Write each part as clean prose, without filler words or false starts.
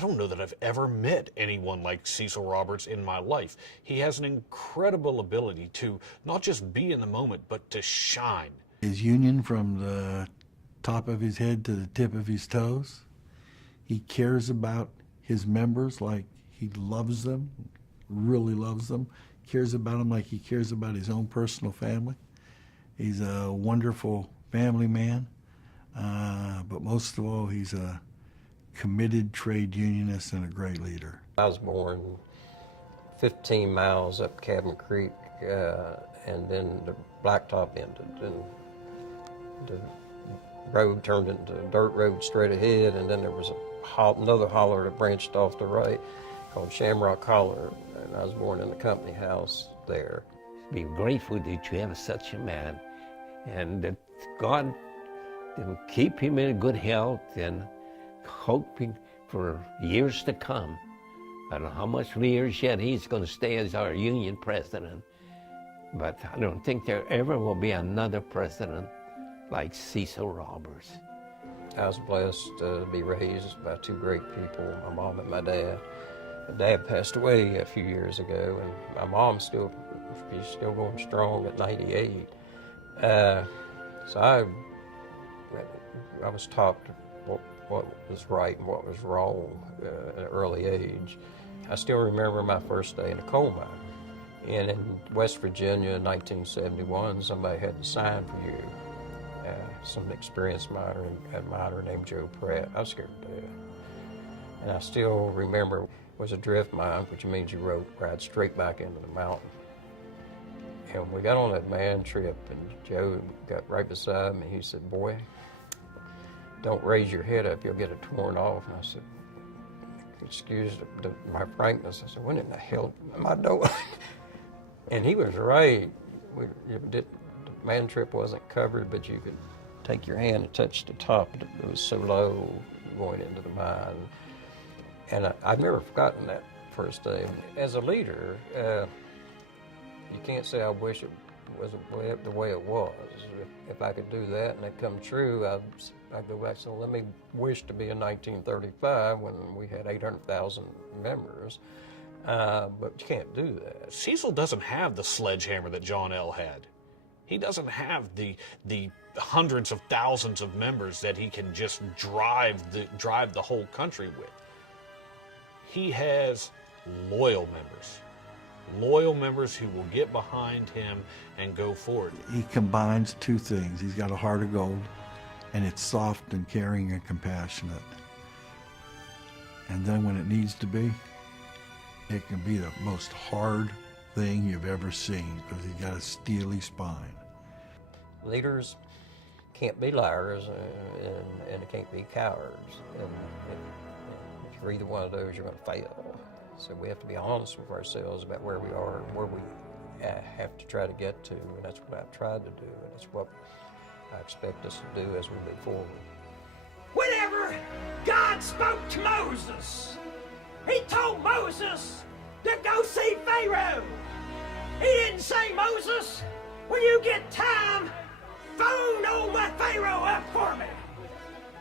don't know that I've ever met anyone like Cecil Roberts in my life. He has an incredible ability to not just be in the moment, but to shine. His union from the top of his head to the tip of his toes. He cares about his members like he loves them, really loves them, cares about them like he cares about his own personal family. He's a wonderful family man, but most of all, he's a committed trade unionist and a great leader. I was born 15 miles up Cabin Creek, and then the blacktop ended, and the road turned into a dirt road straight ahead, and then there was another holler that branched off the right called Shamrock Holler, and I was born in the company house there. Be grateful that you have such a man, and that God will keep him in good health, and hoping for years to come. I don't know how much years yet he's going to stay as our union president, but I don't think there ever will be another president like Cecil Roberts. I was blessed to be raised by two great people, my mom and my dad. My dad passed away a few years ago, and my mom's still going strong at 98. So I was taught what was right and what was wrong at an early age. I still remember my first day in a coal mine. And in West Virginia in 1971, somebody had to sign for you. Some experienced miner named Joe Pratt. I was scared to death. And I still remember it was a drift mine, which means you ride straight back into the mountain. And we got on that man trip, and Joe got right beside me. He said, "Boy, don't raise your head up, you'll get it torn off." And I said, "Excuse my frankness." I said, "What in the hell am I doing?" And he was right. The man trip wasn't covered, but you could take your hand and touch the top. It was so low going into the mine. And I've never forgotten that first day. As a leader, you can't say I wish it was the way it was. If I could do that and it come true, I'd go back and say, let me wish to be in 1935 when we had 800,000 members. But you can't do that. Cecil doesn't have the sledgehammer that John L. had. He doesn't have the hundreds of thousands of members that he can just drive the whole country with. He has loyal members who will get behind him and go forward. He combines two things. He's got a heart of gold, and it's soft and caring and compassionate. And then when it needs to be, it can be the most hard thing you've ever seen, because he's got a steely spine. Leaders can't be liars, and they can't be cowards. And if you're either one of those, you're going to fail. So we have to be honest with ourselves about where we are and where we have to try to get to, and that's what I've tried to do, and that's what I expect us to do as we move forward. Whenever God spoke to Moses, he told Moses to go see Pharaoh. He didn't say, "Moses, when you get time, phone old Pharaoh up for me."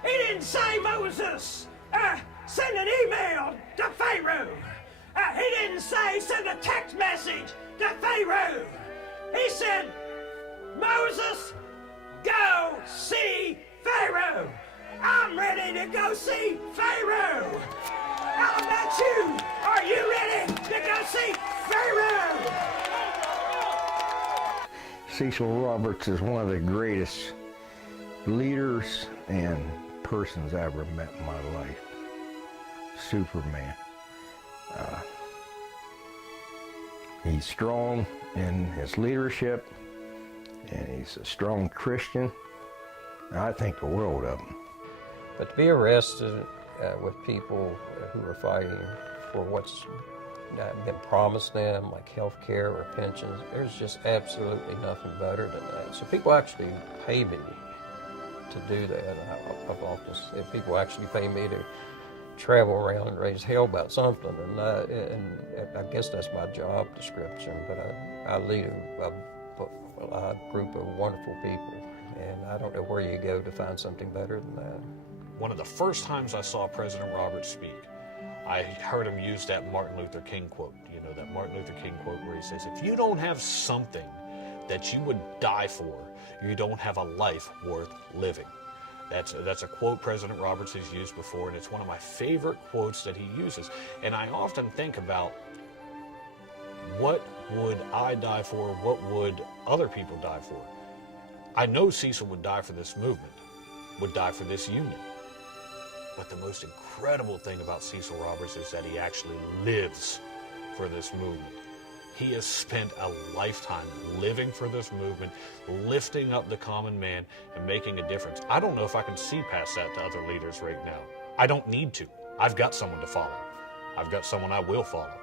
He didn't say, "Moses, send an email to Pharaoh." He didn't say, "Send a text message to Pharaoh." He said, "Moses, go see Pharaoh. I'm ready to go see Pharaoh. How about you? Are you ready to go see Pharaoh?" Cecil Roberts is one of the greatest leaders and persons I ever met in my life. Superman. He's strong in his leadership, and he's a strong Christian. I think the world of him. But to be arrested with people who are fighting for what's been promised them, like health care or pensions, there's just absolutely nothing better than that. So people actually pay me to do that. If people actually pay me to travel around and raise hell about something, and I guess that's my job description, but I lead a group of wonderful people, and I don't know where you go to find something better than that. One of the first times I saw President Roberts speak I heard him use that Martin Luther King quote, you know, that Martin Luther King quote where he says, if you don't have something that you would die for, you don't have a life worth living. That's a quote President Roberts has used before, and it's one of my favorite quotes that he uses. And I often think about, what would I die for? What would other people die for? I know Cecil would die for this movement, would die for this union. But the most incredible thing about Cecil Roberts is that he actually lives for this movement. He has spent a lifetime living for this movement, lifting up the common man and making a difference. I don't know if I can see past that to other leaders right now. I don't need to. I've got someone to follow. I've got someone I will follow.